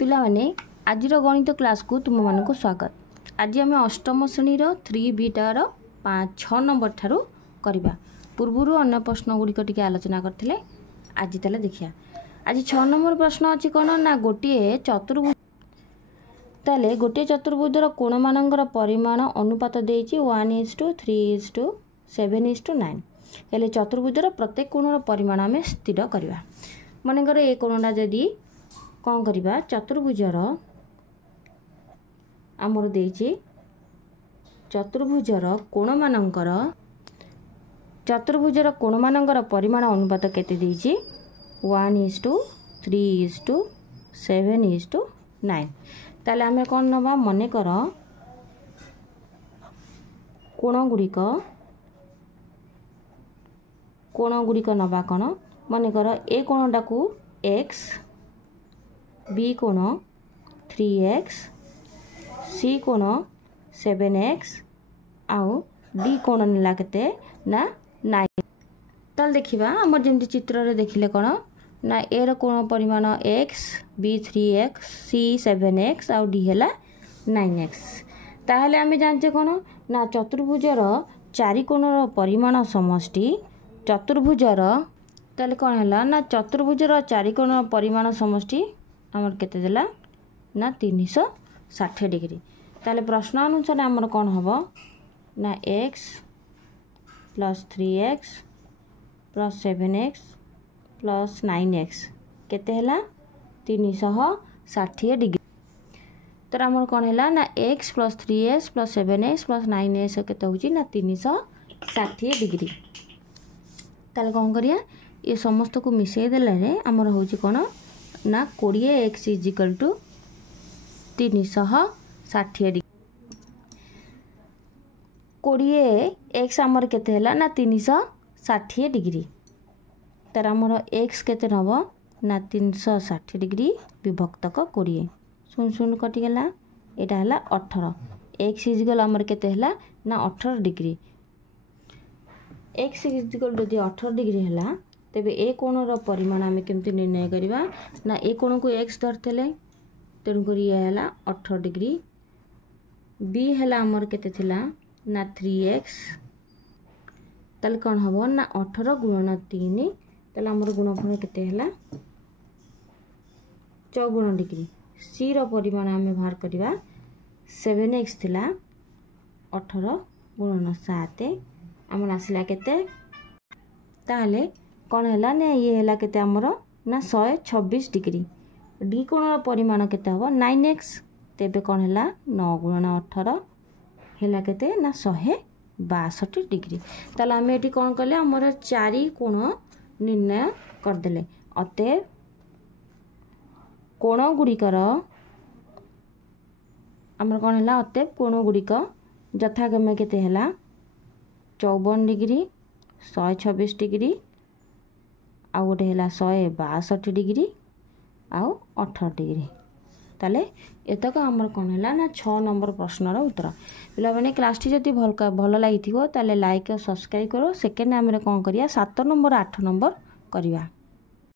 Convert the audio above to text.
पिला माने आजिर गणित क्लास को तुम मान को स्वागत। आज आम अष्टम श्रेणी 3B टार 5-6 नंबर ठारू करवा पूर्वर अन्य प्रश्न गुड़िक टी आलोचना करते। आज ताले देखिया आज 6 नंबर प्रश्न अच्छी कौन ना गोटे चतुर्भुज ताले गोटे चतुर्भुजर कोण मानकर परिमाण अनुपात देइछि 1:3:7:9 हेले चतुर्भुजर प्रत्येक कोणर परिमाण आम स्थिर करवा। मनकर ए कोणटा जदि कौन करवा चतुर्भुजर आमर देइछि चतुर्भुजर कोण मानकर परिमाण अनुपात केते देइछि 1:3:7:9 ताले आमे कौन नबा मने कर कोण गुड़िक नबा कौन मने कर ए कोणटा को x बी कोण 3x सी कोण 7x आउ डी कोण नेला केते ना 9। ताल देखिबा हमर जेमति चित्र रे देखिले कोन ना ए रो कोण परिमाण x बी 3x सी 7x आउ डी हैला 9x। ताहले आमे जानचे कोन ना चतुर्भुजर चारि कोणर परिमाण समष्टि चतुर्भुजर ताले कोन हैला ना चतुर्भुजर चारि कोणर परिमाण समष्टि आमर केते देला ना 360 डिग्री। ताले प्रश्न अनुसार आमर कोन हबो ना x plus 3x plus 7x plus 9x केते हैला 360 डिग्री। तर आमर कोन हैला ना x plus 3x plus 7x plus 9x केते होची ना 360 डिग्री। ताले कोन करिया ये समस्त को मिसई देला रे आमर होची कोन ना 20x = 360 डिग्री। 20x आमर केते हैला ना 360 डिग्री। तर आमर x केते नबो ना 360 डिग्री विभक्त 20 शून्य कटि गेला एटा हैला 18 x = आमर केते हैला ना 18 डिग्री। x = जदि 18 डिग्री हैला तेबे ए कोणर परिमाण आमे केमति निर्णय करिवा ना ए कोण को x धरतेले तेनु करी ये हैला 18 डिग्री। b हैला आमर केते थिला ना 3x ताले कोन हबो ना 18 × 3 ताले आमर गुणफल केते हैला 54 डिग्री। c रो परिमाण आमे बाहर करिवा 7x थिला 18 × 7 आमर आसिला केते ताले कोन हैला ना ये हैला केते आमर ना 126 डिग्री। डी कोणर परिमाण केते हबो 9x तेबे कोन हैला 9 × 18 हैला केते ना 162 डिग्री। ताले आमे एटी कोन करले हमर चारि कोण निर्णय कर देले अते कोण गुड़िकर हमर कोन हैला अते कोण गुड़िक यथाक्रमे केते हैला 54 डिग्री 126 डिग्री आउ गोटे हैला 162 डिग्री आउ 18 डिग्री। ताले एतक हमर कोन हैला ना 6 नंबर प्रश्नर उत्तर। पिला माने क्लास टी जति भल लागिथिबो ताले लाइक और सब्सक्राइब करो। सेकेंड हमरे कोन करिया 7 नंबर 8 नंबर करिया।